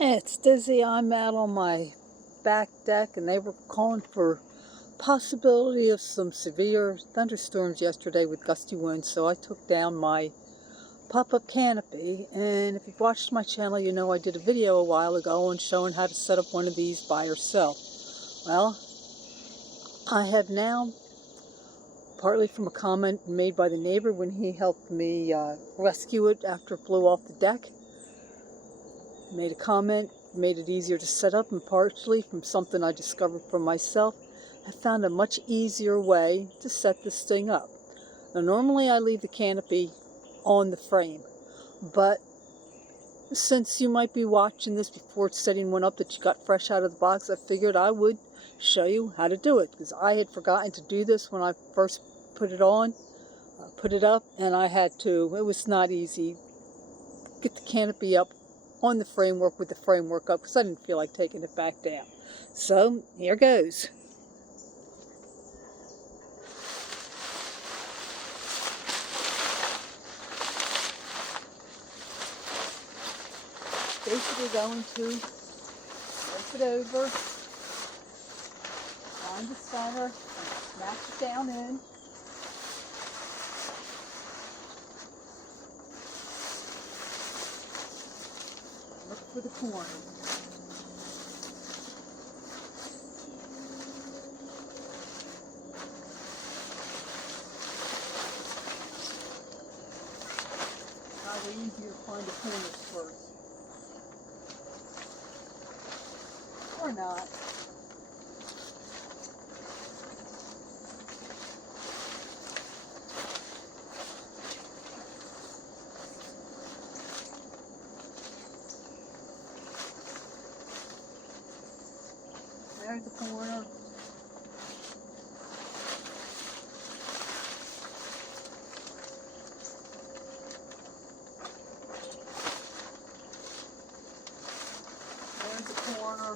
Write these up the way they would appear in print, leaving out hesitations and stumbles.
It's Dizzy. I'm out on my back deck, and they were calling for possibility of some severe thunderstorms yesterday with gusty winds, so I took down my pop-up canopy. And if you've watched my channel, you know I did a video a while ago on showing how to set up one of these by yourself. Well, I have now, partly from a comment made by the neighbor when he helped me rescue it after it blew off the deck, made a comment, made it easier to set up, and partially from something I discovered for myself, I found a much easier way to set this thing up. Now, normally I leave the canopy on the frame, but since you might be watching this before setting one up that you got fresh out of the box, I figured I would show you how to do it, because I had forgotten to do this when I first put it on, put it up, and it was not easy, get the canopy up on the framework with the framework up, because I didn't feel like taking it back down. So here goes. Basically going to flip it over, find the center, and smash it down in. Look for the corner. Probably easier to find the corners first. Or not. There's the corner. There's the corner.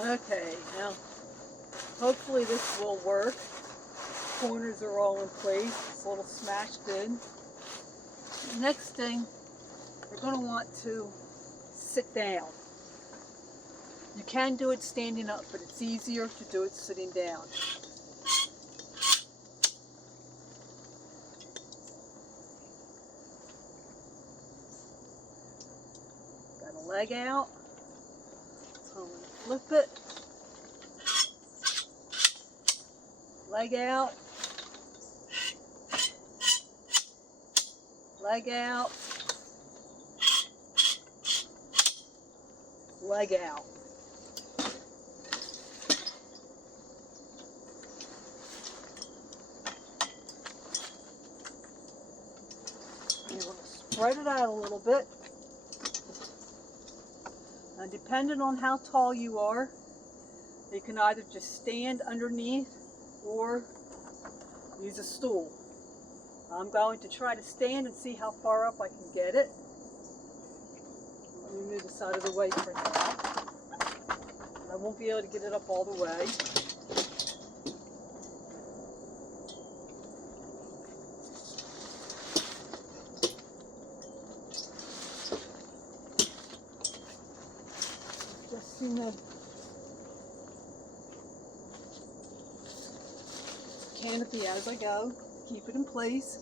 Okay, now hopefully this will work. Corners are all in place. It's a little smashed in. The next thing, you're going to want to sit down. You can do it standing up, but it's easier to do it sitting down. Got a leg out. So I'm going to flip it. Leg out. Leg out. Leg out. And we'll spread it out a little bit. Now, depending on how tall you are, you can either just stand underneath or use a stool. I'm going to try to stand and see how far up I can get it. Let me move this out of the way for now. I won't be able to get it up all the way. Adjusting the canopy as I go. Keep it in place.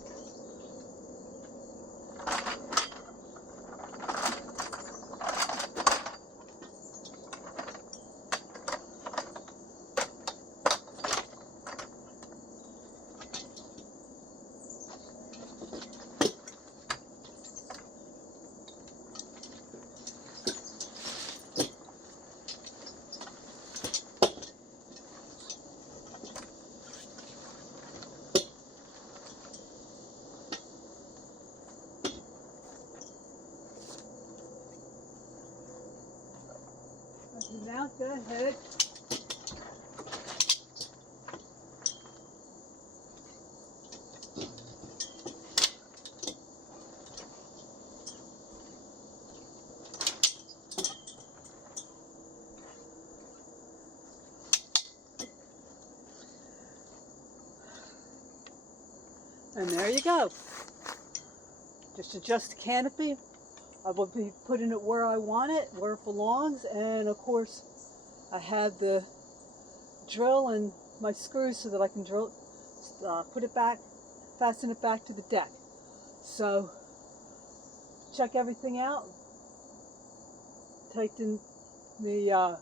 Now go ahead. And there you go. Just adjust the canopy. I will be putting it where I want it, where it belongs, and of course I have the drill and my screws so that I can drill, put it back, fasten it back to the deck. So check everything out. Tighten the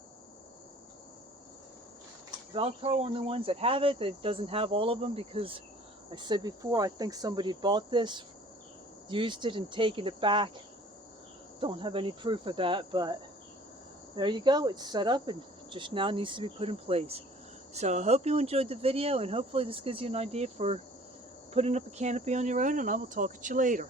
Velcro on the ones that have it. It doesn't have all of them because I said before, I think somebody bought this, used it and taken it back. Don't have any proof of that, but there you go. It's set up and just now needs to be put in place. So I hope you enjoyed the video, and hopefully this gives you an idea for putting up a canopy on your own, and I will talk at you later.